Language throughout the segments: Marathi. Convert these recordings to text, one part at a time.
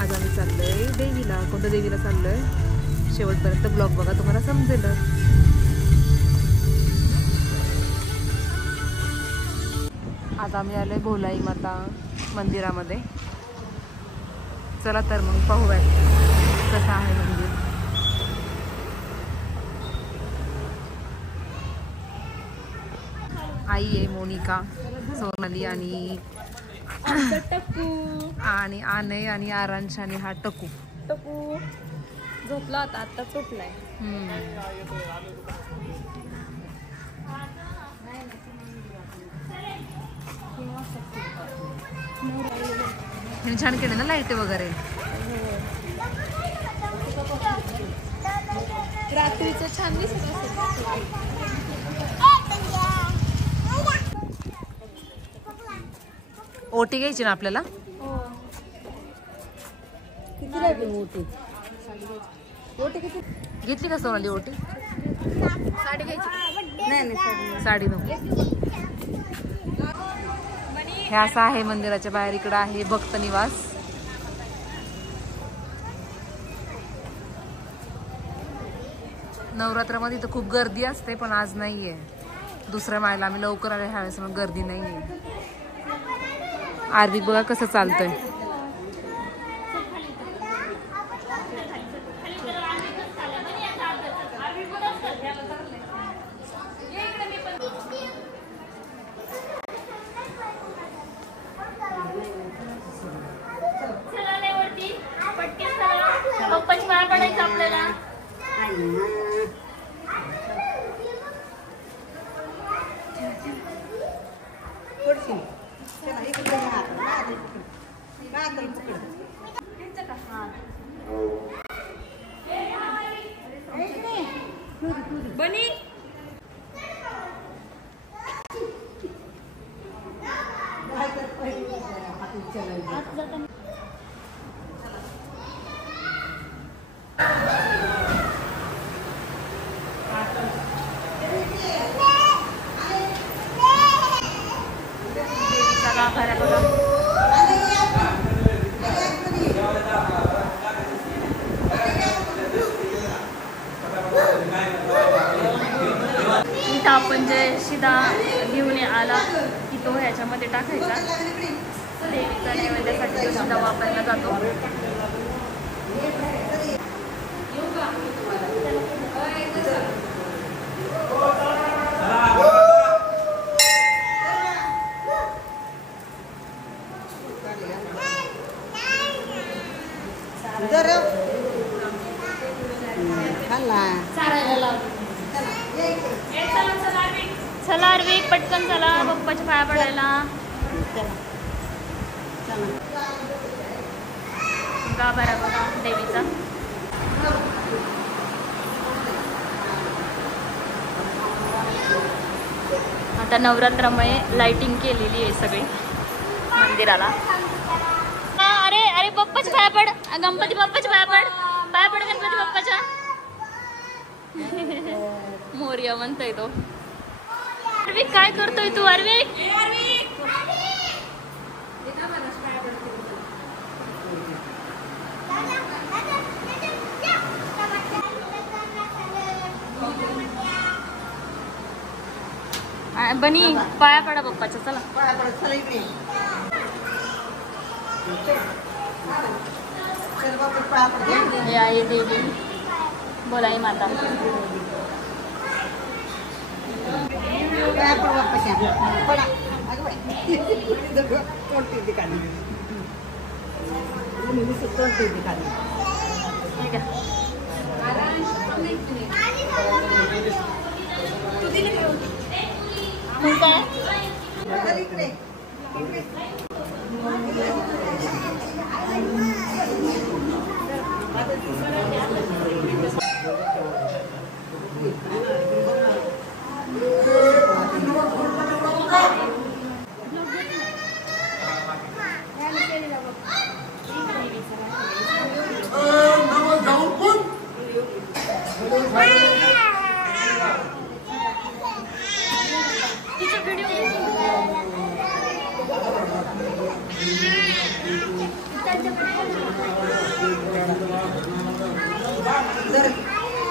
आज आम्ही चाललोय देवीला. कोणत्या देवीला चाललोय शेवटपर्यंत ब्लॉग बघा, तुम्हाला समजेल. आज आम्ही आलोय भोलाई माता मंदिरामध्ये. चला तर मग पाहूयात कसं आहे मंदिर. आई आहे मोनिका, सोनाली आणि आणि आने आणि आरांश आणि हा टकू. टकू झोपला होता, आता झोपलाय. छान केले ना लाईट वगैरे. रात्रीचं छान दिसत असेल. ओटी घ्यायची ना आपल्याला. किती लागली ओटी? ओटी किती घेतली का सोनाली ओटी? साडी घ्यायची? नाही साडी नको. हे असं आहे मंदिराच्या बाहेर. इकडं आहे भक्त निवास. नवरात्रामध्ये तर खूप गर्दी असते, पण आज नाहीये. दुसऱ्या माळ्याला आम्ही लवकर आले ह्यावेळेस, मग गर्दी नाहीये. आरवी बघा कसं चालतंय. पप्पाची माळ पडायचं आपल्याला. बनी आपण जे शिदा घेऊन आला की तो ह्याच्यामध्ये टाकायचा. देवीचा नैवेद्यासाठी तो शिदा वापरला जातो. चला अरवी पटकन चला पप्पाच्या पाया पडायला. गाभारा बघा देवीचा. आता नवरात्रामुळे लाइटिंग केलेली आहे सगळी मंदिराला. अरे अरे पप्पाच्या पाया पड, गणपती बाप्पाच्या पाया पड, पाया पड गणपती बाप्पाच्या. मोरया म्हणतोय तो. अरविक काय करतोय तू? अरविक बनी पाया पडा पप्पाच्या. चला हे आहे देवी बोलाई माता.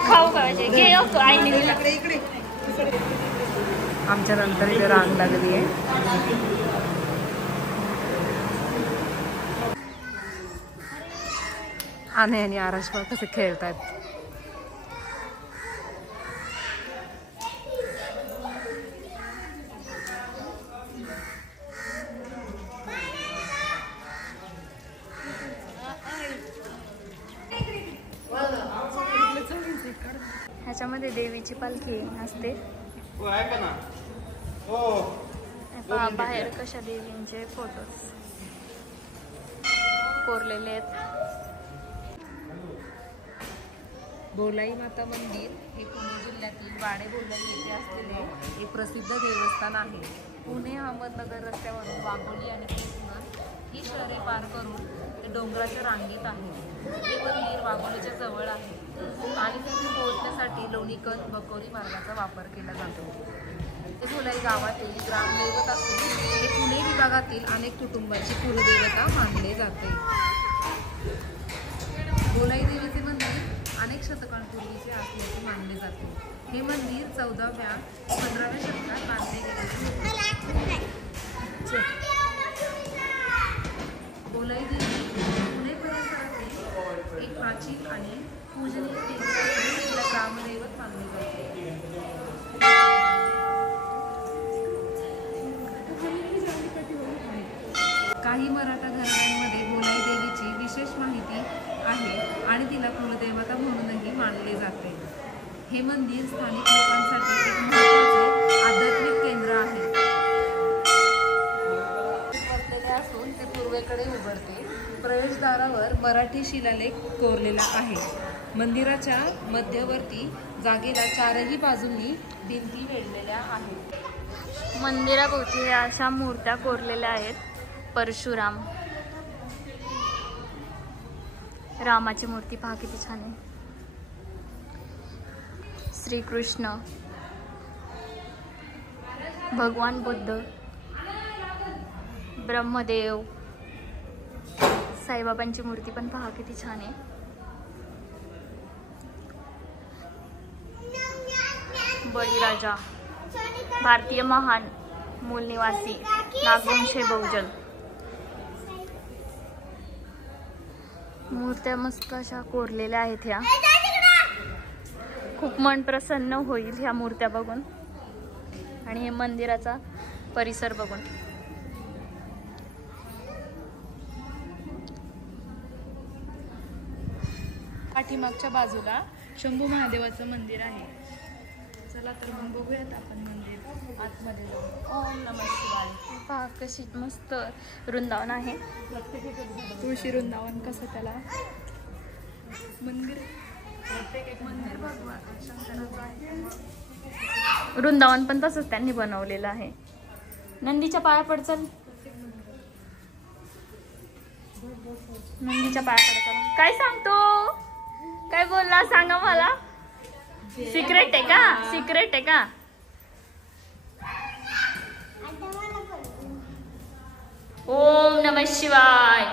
खाऊ पाहिजे घे आईने दिला. आमच्या नंतर इथे रांग लागली आहे. आणि आरश बघ कसे खेळतात. ह्याच्यामध्ये देवीची पालखी असते. बाहेर कशा देवींचे फोटोज कोरलेले आहेत. बोलाई माता मंदिर हे पुणे जिल्ह्यातील वाडे बोलाई येथे असलेले एक प्रसिद्ध देवस्थान आहे. पुणे अहमदनगर रस्त्यावरून वाघोली आणि कृष्ण ही शहरे पार करून ते डोंगराच्या रांगेत आहे. हे मंदिर वाघोलीच्या जवळ आहे आणि तेथे पोहोचण्यासाठी लोणीकर बकोरी मार्गाचा वापर केला जातो. ते बोलाई गावातील ग्रामदैवत असून हे पुणे विभागातील अनेक कुटुंबाची कुलदेवता मानले जाते. बोलाई देवीचे मंदिर अनेक शतकांपूर्वीचे असल्याचे मानले जाते. हे मंदिर 14व्या-15व्या शतकात बांधले गेले. बोलाई देवी पुणे परिसरातील एक प्राचीन आणि पूजनीय देवी असून तिला ग्रामदैवत मानले जाते. काही मराठा घराण्यांमध्ये बोलाई देवीची विशेष माहिती आहे आणि तिला कुलदेवता म्हणूनही मानले जाते. हे मंदिर स्थानिक लोकांसाठी एक महत्त्वाचे आध्यात्मिक केंद्र आहे. बसलेले असून ते पूर्वेकडे उभारते. प्रवेशद्वारावर मराठी शिलालेख कोरलेला आहे. मंदिराच्या मध्यवर्ती जागेला चारही बाजूंनी भिंती वेढलेल्या आहेत. मंदिराभोवती अशा मूर्त्या कोरलेल्या आहेत. परशुराम, रामाची मूर्ती पहा किती छान आहे. श्रीकृष्ण, भगवान बुद्ध, ब्रह्मदेव, साईबाबांची मूर्ती पण पहा किती छान आहे. बळीराजा, भारतीय महान मूल निवासी, नागवंशी बहुजन. मूर्त्या मस्त अशा कोरलेल्या आहेत. ह्या खूप मन प्रसन्न होईल ह्या मूर्त्या बघून आणि हे मंदिराचा परिसर बघून. पाठीमागच्या बाजूला शंभू महादेवाचं मंदिर आहे. चला तर मग बघूयात आपण मंदिर आतमध्ये जाऊन. ओम नमः शिवाय. पहा कशी मस्त वृंदावन आहे. तुळशी वृंदावन कसं त्याला मंदिर, प्रत्येक एक मंदिर भगवान शंकराचं आहे. वृंदावन पण तसंच त्यांनी बनवलेलं आहे. नंदीच्या पाया पड चल. नंदीच्या पाया पड चल. काय सांगतो, काय बोलला सांगा मला. सिक्रेट आहे का, सिक्रेट आहे का. ओम नमः शिवाय.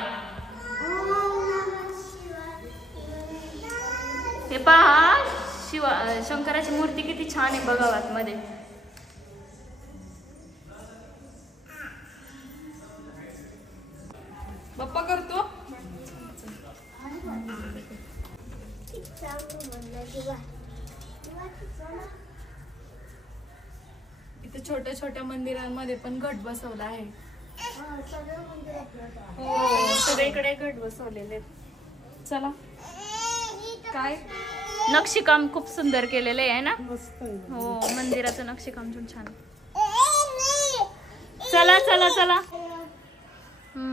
हे पहा शंकराची मूर्ती किती छान आहे बघा आतमध्ये. बाप्पा करतो. इथे छोट्या छोट्या मंदिरांमध्ये पण घट बसवला आहे. हो सगळीकडे घट बसवलेले. चला. काय नक्षीकाम खूप सुंदर केलेलं आहे ना. हो मंदिराचं नक्षीकाम पण छान. चला चला चला.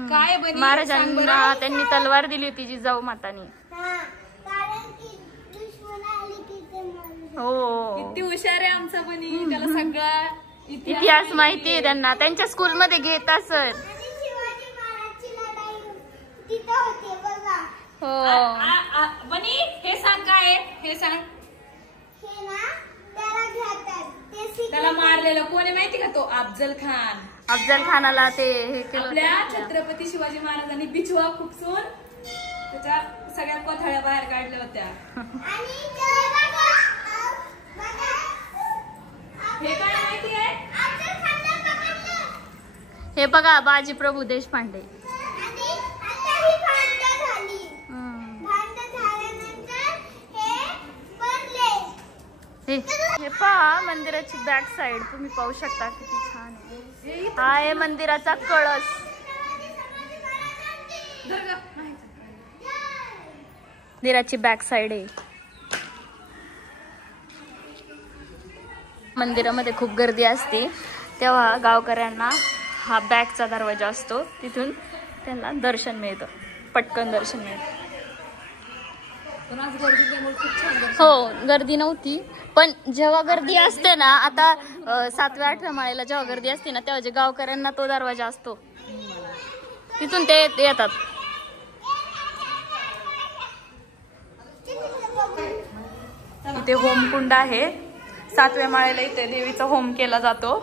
काय महाराजांना त्यांनी तलवार दिली होती जिजाऊ मातानी. हो किती हुशार आहे आमचा बनी. त्याला सगळा इतिहास माहिती आहे त्यांना. त्यांच्या स्कूल मध्ये घेत असत. हो बनी हे सांग काय हे सांग. त्याला मारलेलं कोणी माहिती का, तो अफजल खान. अफजल खानाला ते हे केलं. आपल्या छत्रपती शिवाजी महाराजांनी बिछवा खुपसून बाहेर काढल्या होत्या. हे काय माहितीये? हे बघा बाजी प्रभू देशपांडे. हे पहा मंदिराची बॅक साइड तुम्ही पाहू शकता किती छान आहे. हा आहे मंदिराचा कळस. मंदिराची बॅक साइड आहे. मंदिरामध्ये खूप गर्दी असते तेव्हा गावकऱ्यांना हा बॅकचा दरवाजा असतो, तिथून त्यांना दर्शन मिळतं, पटकन दर्शन मिळतं. पण आज गर्दी खूप छान. हो गर्दी नव्हती, पण जेव्हा गर्दी असते ना, आता 7व्या 8व्या माळेला जेव्हा गर्दी असते ना, तेव्हा जे गावकऱ्यांना तो दरवाजा असतो तिथून ते येतात. इथे होमकुंड आहे. 7व्या माळेला इथे देवीचा होम केला जातो.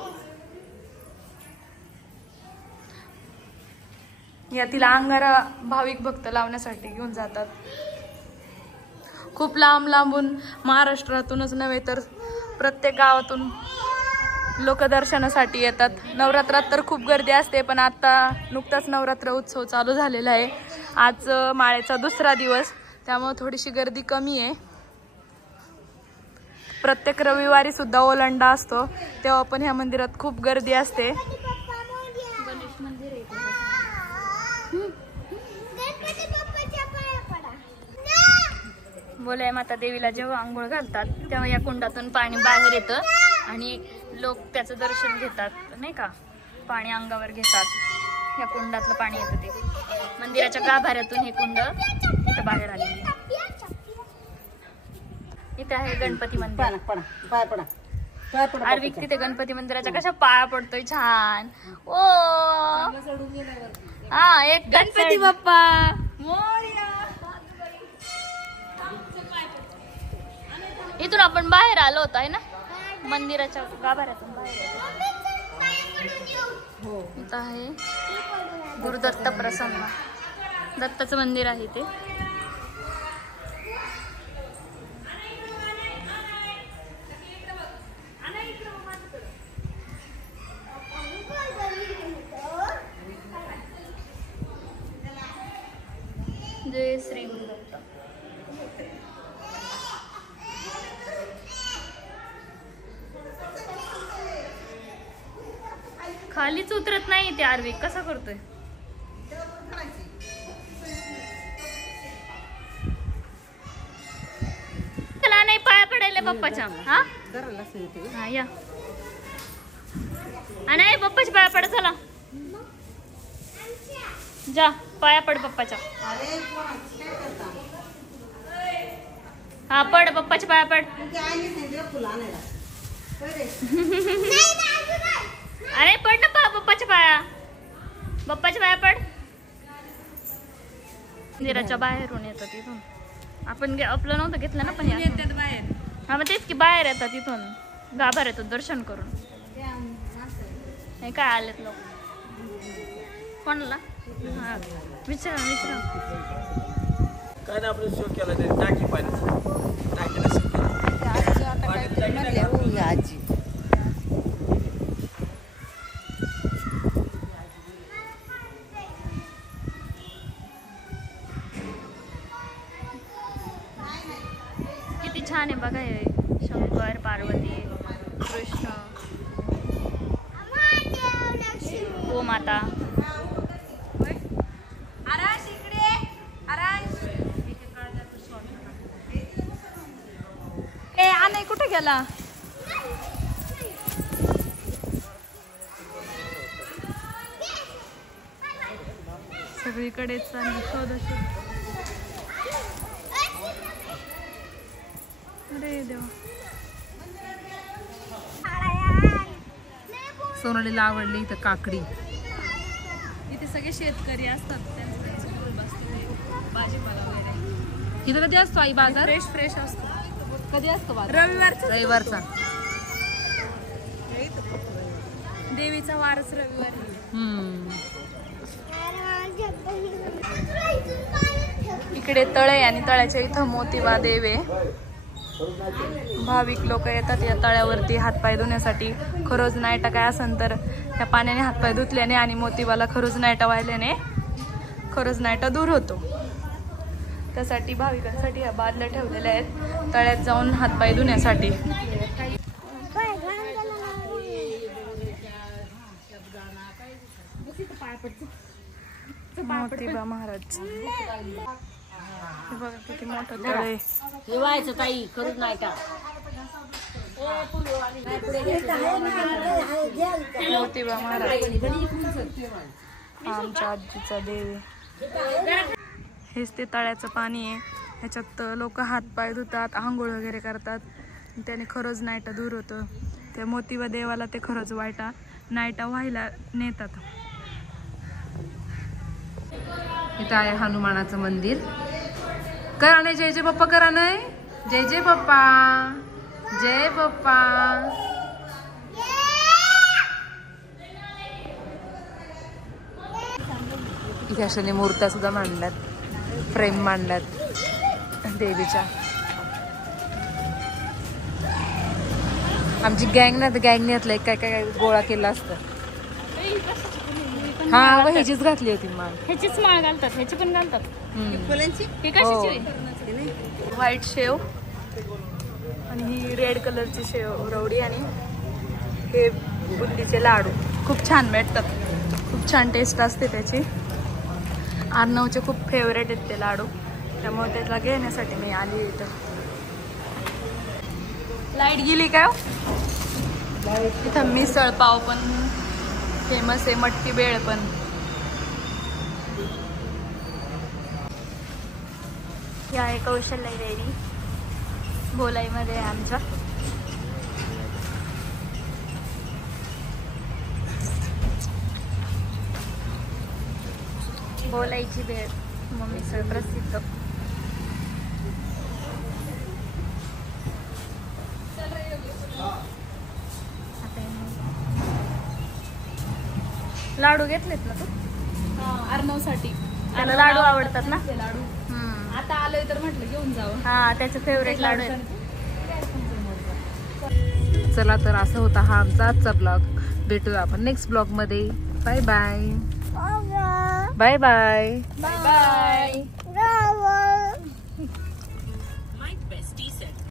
यातील अंगारा भाविक भक्त लावण्यासाठी घेऊन जातात. खूप लांब लांबून महाराष्ट्रातूनच नव्हे तर प्रत्येक गावातून लोक दर्शनासाठी येतात. नवरात्रात तर खूप गर्दी असते, पण आता नुकताच नवरात्र उत्सव चालू झालेला आहे. आज माळेचा 2रा दिवस, त्यामुळे थोडीशी गर्दी कमी आहे. प्रत्येक रविवारी सुद्धा ओलांडा असतो, तेव्हा पण ह्या मंदिरात खूप गर्दी असते. गणेश मंदिर आहे. बोलाय माता देवीला जेव्हा आंघोळ घालतात तेव्हा या कुंडातून पाणी बाहेर येतं आणि लोक त्याचं दर्शन घेतात, नाही का, पाणी अंगावर घेतात. या कुंडातलं पाणी येतं ते मंदिराच्या गाभाऱ्यातून. हे कुंड इथं बाहेर आलेली आहे. इथे आहे गणपती मंदिर. आर्विक तिथे गणपती मंदिराच्या कशा पाया पडतोय छान. ओ हा एक गणपती बाप्पा मोरया. इथून आपण बाहेर आलो होतो आहे ना, मंदिराच्या गाभाऱ्यातून बाहेर. इथं आहे गुरुदत्त प्रसन्न, दत्ताचं मंदिर आहे ते. जय श्री गुरुदत्त. खालीच उतरत नाही ते आर्विक, कसा करतोय. चला नाही पाया पडायला बाप्पाच्या. हा या नाही बाप्पाच्या पाया पड. चला जा पाया पड बाप्पाच्या. हा पड बाप्पाच्या पाया पड. अरे पड ना बाप्पाच्या पाया. बाप्पाच्या पाया पड. मंदिराच्या बाहेरून येतात तिथून. आपण आपलं नव्हतं घेतलं ना, पण येतात बाहेर. हा मग तेच की बाहेर येतात तिथून गाभाऱ्यातून दर्शन करून. हे काय आलेत लोक. कोणाला हा विचारा विचारा. काय ना आपण शो केला ते टाकी पाण्याचा. टाकीला शो केला. आजी किती छान आहे बघा. हे शंकर पार्वती कृष्ण गोमाता. आनाई कुठे गेला. सगळीकडेच शोध. अरे देवा. सोनालीला आवडली इथं काकडी. इथे सगळे शेतकरी असतात, भाजीपाला वगैरे. इथं कधी असतो आई बाजार. फ्रेश असतो. कधी असतो बाजार. रविवारचा. देवीचा वारच रविवारी. इकडे तळे आणि तळ्याच्या इथं मोतीबा देव आहे. भाविक लोक येतात या तळ्यावरती हातपाय धुण्यासाठी. खरोज नाईटा काय असेल तर त्या पाण्याने हातपाय धुतल्याने आणि मोतीबाला खरोज नाईटा वाहिल्याने खरोज नाईटा दूर होतो. त्यासाठी भाविकांसाठी या बादल्या ठेवलेल्या आहेत तळ्यात जाऊन हातपाय धुण्यासाठी. मोतीबा महाराज हे बघा किती मोठं तळ आहे. ठेवायचं ताई करून नाही का. मोतीबा महाराज आमच्या आजीचा देव आहे. हेच ते तळ्याचं पाणी आहे. ह्याच्यात लोक हातपाय धुतात, आंघोळ वगैरे करतात. त्याने खरंच नाईटा दूर होतं. त्या मोतीबा देवाला ते खरंच वाईटा नाईटा व्हायला नेतात. इथं आहे हनुमानाचं मंदिर. करा नाही जय जय बाप्पा, करा नाही जय जय बाप्पा, जय बाप्पा. इथे अशाने मूर्त्या सुद्धा मांडल्यात, फ्रेम मांडल्यात देवीच्या. आमची गँग ना, गँगने यातलं काय काय गोळा केला असतं. हा ह्याचीच घातली होती माळ. ह्याचीच माळ घालतात, ह्याची पण घालतात. व्हाईट शेव आणि ही रेड कलरची शेव रवडी आणि हे बुंदीचे लाडू खूप छान भेटतात. खूप छान टेस्ट असते त्याची. अर्णवचे खूप फेवरेट आहेत ते लाडू, त्यामुळे त्याला घेण्यासाठी मी आली इथं. लाईट गेली काय? इथं मिसळ पाव पण फेमस आहे, मटकी बेळ पण. ही आहे कौशल्या डेअरी, भोलाईमध्ये आहे आमच्या. भोलाईची बेळ मिसळ प्रसिद्ध. लाडू घेतलेत ना तू? अर्णवसाठी. त्याला लाडू आवडतात ना ते लाडू. आता आलोय तर म्हटलं घेऊन जावं. हा, त्याचे फेवरेट लाडू आहेत. चला तर असा होता हा आमचा आजचा ब्लॉग. भेटूया आपण नेक्स्ट ब्लॉग मध्ये. Bye bye. Bye bye. Bye bye.